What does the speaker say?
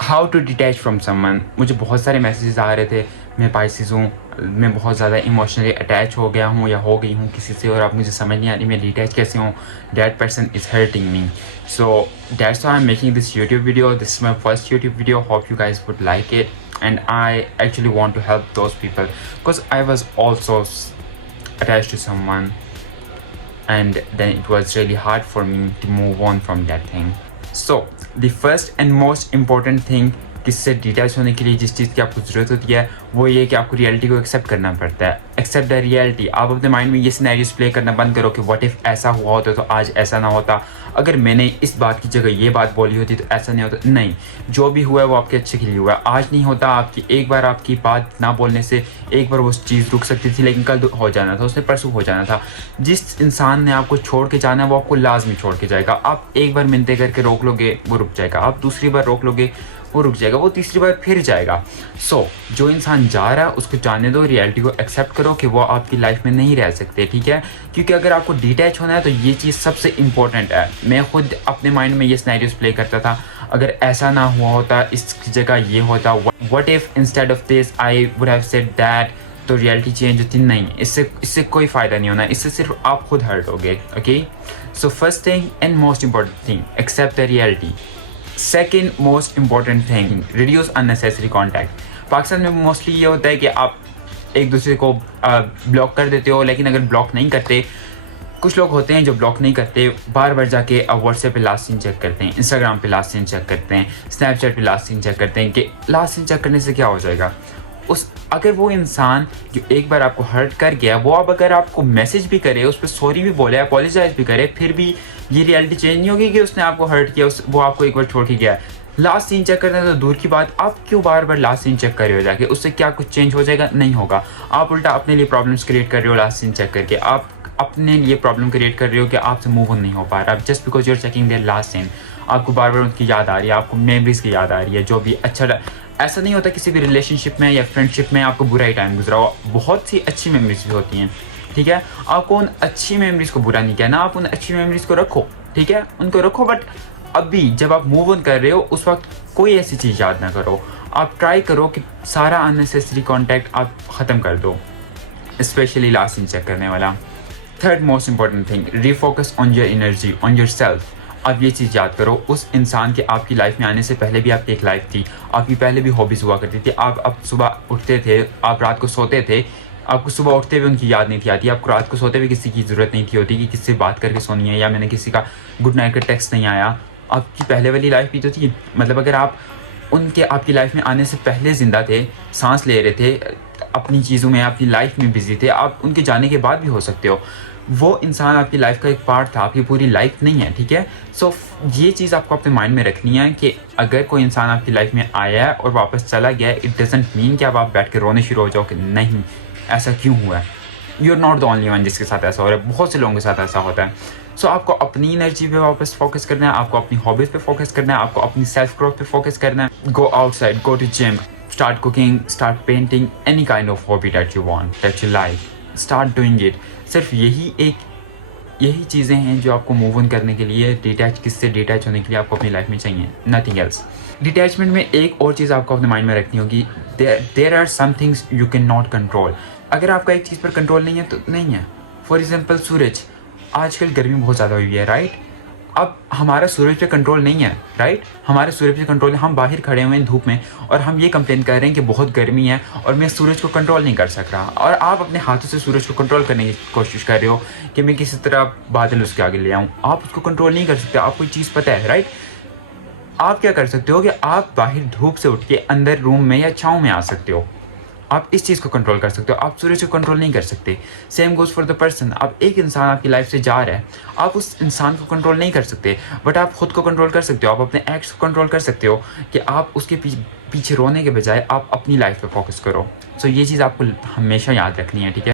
How to detach from someone. मुझे बहुत सारे मैसेजेस आ रहे थे, मैं पाइसिस हूँ, मैं बहुत ज़्यादा इमोशनली अटैच हो गया हूँ या हो गई हूँ किसी से, और अब मुझे समझ नहीं आ रही मैं डिटैच कैसे हूँ, that person is hurting me. So that's why I am making this YouTube video. This is my first YouTube video. Hope you guys would like it, and I actually want to help those people because I was also attached to someone, and then it was really hard for me to move on from that thing. So the first and most important thing किससे detach होने के लिए जिस चीज़ की आपको ज़रूरत होती है वो ये कि आपको रियलिटी को एक्सेप्ट करना पड़ता है. Accept the reality. आप अपने माइंड में ये सिनेरियोस प्ले करना बंद करो कि व्हाट इफ़ ऐसा हुआ होता तो आज ऐसा ना होता, अगर मैंने इस बात की जगह ये बात बोली होती तो ऐसा नहीं होता. नहीं, जो भी हुआ है वो आपके अच्छे के लिए हुआ है. आज नहीं होता, आपकी एक बार आपकी बात ना बोलने से एक बार वो चीज़ रुक सकती थी, लेकिन कल हो जाना था, उसने परसों हो जाना था. जिस इंसान ने आपको छोड़ के जाना है वो आपको लाजमी छोड़ के जाएगा. आप एक बार मिन्नतें करके रोक लोगे वो रुक जाएगा, आप दूसरी बार रोक लोगे वो रुक जाएगा, वो तीसरी बार फिर जाएगा. सो जो इंसान जा रहा है उसको जाने दो, रियलिटी को एक्सेप्ट करो कि वो आपकी लाइफ में नहीं रह सकते, ठीक है. क्योंकि अगर आपको डिटैच होना है तो ये चीज़ सबसे इंपॉर्टेंट है. मैं खुद अपने माइंड में ये सिनेरियोस प्ले करता था, अगर ऐसा ना हुआ होता, इसकी जगह ये होता, what if instead of this I would have said that, तो रियलिटी चेंज होती. नहीं, इससे कोई फ़ायदा नहीं होना, इससे सिर्फ आप खुद हर्ट होगे. Okay, so first thing and most important thing, accept the reality. Second most important thing, reduce unnecessary contact. Pakistan में मोस्टली ये होता है कि आप एक दूसरे को ब्लॉक कर देते हो, लेकिन अगर ब्लॉक नहीं करते, कुछ लोग होते हैं जो ब्लॉक नहीं करते, बार बार जाके व्हाट्सएप पे लास्ट सीन चेक करते हैं, इंस्टाग्राम पे लास्ट सीन चेक करते हैं, स्नैपचैट पे लास्ट सीन चेक करते हैं कि लास्ट सीन चेक करने से क्या हो जाएगा. अगर वो इंसान जो एक बार आपको हर्ट कर गया, वो अब अगर आपको मैसेज भी करे, उस पर सॉरी भी बोले, अपोलोजाइज भी करे, फिर भी ये रियलिटी चेंज नहीं होगी कि उसने आपको हर्ट किया, वो आपको एक बार छोड़ के गया. लास्ट सीन चेक करना तो दूर की बात, आप क्यों बार बार लास्ट सीन चेक कर रहे हो जाके, उससे क्या कुछ चेंज हो जाएगा? नहीं होगा. आप उल्टा अपने लिए प्रॉब्लम्स क्रिएट कर रहे हो लास्ट सीन चेक करके. आप अपने लिए प्रॉब्लम क्रिएट कर रहे हो कि आपसे मूव ऑन नहीं हो पा रहा, just because your checking their last seen. आपको बार बार उनकी याद आ रही है, आपको मेमोरीज़ की याद आ रही है, जो भी अच्छा. ऐसा नहीं होता किसी भी रिलेशनशिप में या फ्रेंडशिप में आपको बुरा ही टाइम गुजरा हो, बहुत सी अच्छी मेमोरीज भी होती हैं, ठीक है. आपको उन अच्छी मेमोरीज़ को बुरा नहीं कहना, आप उन अच्छी मेमोरीज़ को रखो, ठीक है, उनको रखो. बट अभी जब आप मूव ऑन कर रहे हो उस वक्त कोई ऐसी चीज़ याद ना करो. आप ट्राई करो कि सारा अननेसेसरी कॉन्टैक्ट आप ख़त्म कर दो, स्पेशली लास्ट सीन चेक करने वाला. Third most important thing, refocus on your energy, on your self. अब ये चीज़ याद करो, उस इंसान के आपकी लाइफ में आने से पहले भी आपकी एक लाइफ थी, आपकी पहले भी हॉबीज़ हुआ करती थी. आप सुबह उठते थे, आप रात को सोते थे, आपको सुबह उठते हुए उनकी याद नहीं थी आती, आपको रात को सोते हुए किसी की ज़रूरत नहीं थी होती कि किससे बात करके सोनी है, या मैंने किसी का गुड नाइट का टेक्स्ट नहीं आया. आपकी पहले वाली लाइफ भी तो थी. मतलब अगर आप उनके आपकी लाइफ में आने से पहले ज़िंदा थे, सांस ले रहे थे, अपनी चीज़ों में, अपनी लाइफ में बिजी थे, आप उनके जाने के बाद भी हो सकते हो. वो इंसान आपकी लाइफ का एक पार्ट था, आपकी पूरी लाइफ नहीं है, ठीक है. सो ये चीज़ आपको अपने माइंड में रखनी है कि अगर कोई इंसान आपकी लाइफ में आया है और वापस चला गया है, इट डजंट मीन कि अब आप बैठ के रोने शुरू हो जाओ कि नहीं ऐसा क्यों हुआ है. You are not the only one जिसके साथ ऐसा हो रहा है, बहुत से लोगों के साथ ऐसा होता है. सो आपको अपनी एनर्जी पे वापस फोकस करना है, आपको अपनी हॉबीज़ पे फोकस करना है, आपको अपनी सेल्फ ग्रोथ पे फोकस करना है. Go outside, go to gym, start cooking, start painting, any kind of hobby that you want, that you like, start doing it. सिर्फ यही चीज़ें हैं जो आपको मूव ऑन करने के लिए, किससे डिटैच होने के लिए आपको अपनी लाइफ में चाहिए, नथिंग एल्स. डिटैचमेंट में एक और चीज़ आपको अपने माइंड में रखनी होगी, there are some things you can not control. अगर आपका एक चीज़ पर कंट्रोल नहीं है तो नहीं है. फॉर एग्जाम्पल सूरज, आजकल गर्मी बहुत ज़्यादा हुई है, राइट. अब हमारा सूरज पे कंट्रोल नहीं है, राइट. हमारे सूरज पे कंट्रोल है, हम बाहर खड़े हुए हैं धूप में और हम ये कंप्लेन कर रहे हैं कि बहुत गर्मी है और मैं सूरज को कंट्रोल नहीं कर सक रहा. और आप अपने हाथों से सूरज को कंट्रोल करने की कोशिश कर रहे हो कि मैं किसी तरह बादल उसके आगे ले आऊँ. आप उसको कंट्रोल नहीं कर सकते, आपको चीज़ पता है, राइट. आप क्या कर सकते हो कि आप बाहर धूप से उठ के अंदर रूम में या छाँव में आ सकते हो. आप इस चीज़ को कंट्रोल कर सकते हो, आप सूरज को कंट्रोल नहीं कर सकते. Same goes for the person. अब एक इंसान आपकी लाइफ से जा रहा है, आप उस इंसान को कंट्रोल नहीं कर सकते, बट आप खुद को कंट्रोल कर सकते हो, आप अपने एक्ट्स को कंट्रोल कर सकते हो कि आप उसके पीछे रोने के बजाय आप अपनी लाइफ पे फोकस करो. सो ये चीज़ आपको हमेशा याद रखनी है, ठीक है.